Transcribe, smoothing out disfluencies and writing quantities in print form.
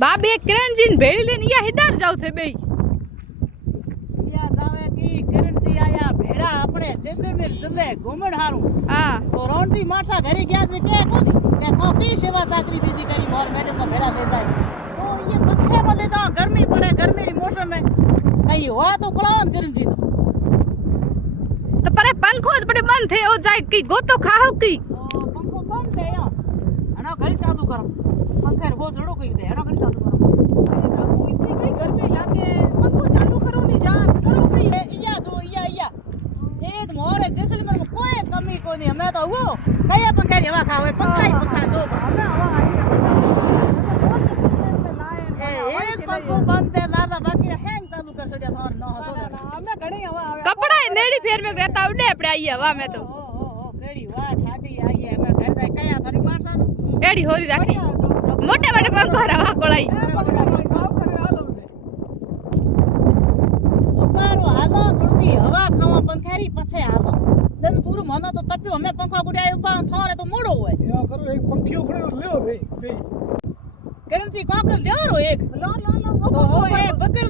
बाबे किरण जी ने भेड़ी लेने या हिदार जाओ थे बे या जावे की किरण जी आया भेड़ा अपने जैसलमेर जिले घूमण हारू हां तो रणजी मासा घरे गया थे के कोनी के तो की सेवा चाकरी बीजी करी मोर मैडम को भेड़ा ले जाए तो ये पंखे में ले जाओ गर्मी पड़े गर्मी री मौसम में कहीं हुआ तो खुलावन किरण जी तो परे पंखो बड़े बंद थे ओ जाए की गोतो खाओ की पंखो बंद है या अना घड़ी चालू करो पंखे वो जड़ो कई दे अना घड़ी चालू करो काकू इतनी कई गर्मी लागे पंखो चालू करो नी जान करो कई या तो या एक मोरे जैसलमेर में कोई कमी कोनी हमें तो वो कई पंखे हवा खावे पंखा ही पंखा दो हमें हवा आई एक पंखो बंद है लाला बाकी हैंग चालू कर छोड़िया थार न हो हमें घड़ी हवा आवे कपड़ा नेड़ी फेर में रहता उड़े अपने आई हवा में तो ओ केड़ी वाह ठाडी आई है मैं घर जाए कया थारी मारसा एड़ी होरी राखी मोटे मोटे पंखो रहा कोलाई उपारो हालो थोड़ी हवा खावा पंखेरी पछे हालो दिन पूरो मनो तो तप्यो हमें पंखा गुड़ाई ऊपर थारे तो मोड़ो होए या करो एक पंखियो खड़े लियो थे किरण जी का कर लियो रो एक लो तो ओ ए बकर